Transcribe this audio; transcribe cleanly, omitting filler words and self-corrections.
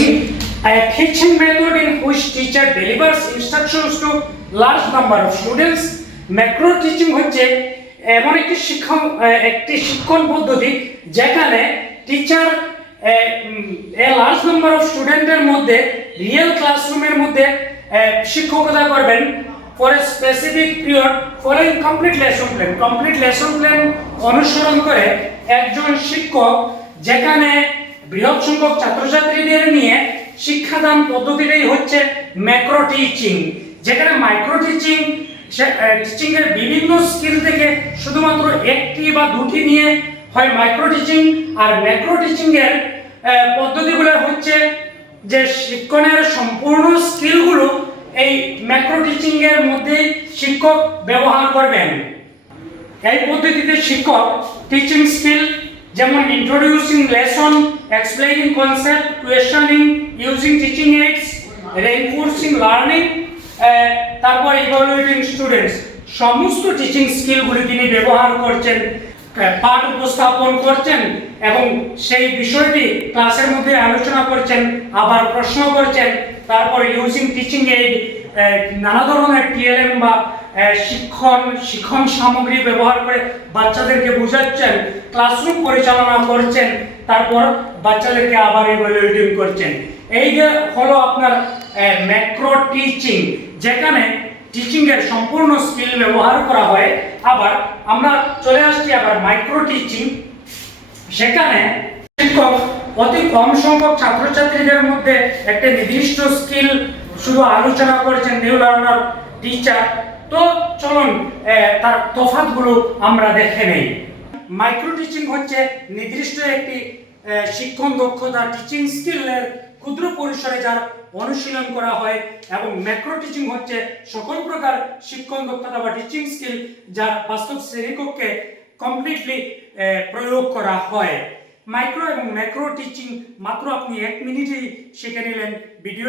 A teaching method in which teacher delivers instructions to large number of students. Macro teaching হচ্ছে এমন একটি শিক্ষণ পদ্ধতি যেখানে টিচার লার্জ নাম্বার অফ স্টুডেন্টের মধ্যে রিয়েল ক্লাসরুমের মধ্যে শিক্ষকতা করবেন for a specific period following complete lesson plan অনুসরণ করে একজন শিক্ষক যেখানে বৃহৎ সংখ্যক ছাত্রছাত্রীদের নিয়ে শিক্ষাদান পদ্ধতিটাই হচ্ছে ম্যাক্রো টিচিং, যেখানে মাইক্রো টিচিং এর বিভিন্ন স্কিল থেকে শুধুমাত্র একটি বা দুটি নিয়ে হয় মাইক্রো টিচিং, আর ম্যাক্রো টিচিং এর পদ্ধতিগুলো হচ্ছে যে শিক্ষণের সম্পূর্ণ স্কিলগুলো এই ম্যাক্রো টিচিং এর মধ্যে শিক্ষক ব্যবহার করবেন। এই পদ্ধতিতে শিক্ষক টিচিং স্কিল যেমন introducing lesson, explaining concept, questioning, using teaching aids, reinforcing learning, তারপর ইভালুয়েটিং স্টুডেন্টস, সমস্ত টিচিং স্কিলগুলি তিনি ব্যবহার করছেন। পাঠ উপস্থাপন করছেন এবং সেই বিষয়টি ক্লাসের মধ্যে আলোচনা করছেন, আবার প্রশ্ন করছেন, তারপর ইউজিং টিচিং এইড নানা ধরনের টিএলএম বা শিক্ষণ সামগ্রী ব্যবহার করে বাচ্চাদেরকে বোঝাচ্ছেন, ক্লাসরুম পরিচালনা করছেন, তারপর বাচ্চাদেরকে আবার ইভালুয়েটিং করছেন। এই যে হলো আপনার ম্যাক্রো টিচিং, যেখানে টিচিং এর সম্পূর্ণ স্কিল ব্যবহার করা হয়। আবার আমরা চলে আসছি আবার মাইক্রো টিচিং, সেখানে শিক্ষক অতি কম সংখ্যক ছাত্রছাত্রীদের মধ্যে একটা নির্দিষ্ট স্কিল শুধু আলোচনা করেছেন, নিউ লার্নার টিচার। তো চলুন তার তফাৎগুলো আমরা দেখে নেই। মাইক্রো টিচিং হচ্ছে নির্দিষ্ট একটি শিক্ষণ দক্ষতা টিচিং স্কিলের ক্ষুদ্র পরিসরে যার অনুশীলন করা হয়, এবং ম্যাক্রো টিচিং হচ্ছে সকল প্রকার শিক্ষণ দক্ষতা বা টিচিং স্কিল যার বাস্তব শ্রেণীকক্ষে কমপ্লিটলি প্রয়োগ করা হয়। মাইক্রো এবং ম্যাক্রো টিচিং মাত্র আপনি 1 মিনিটেই শিখে নিলেন। ভিডিও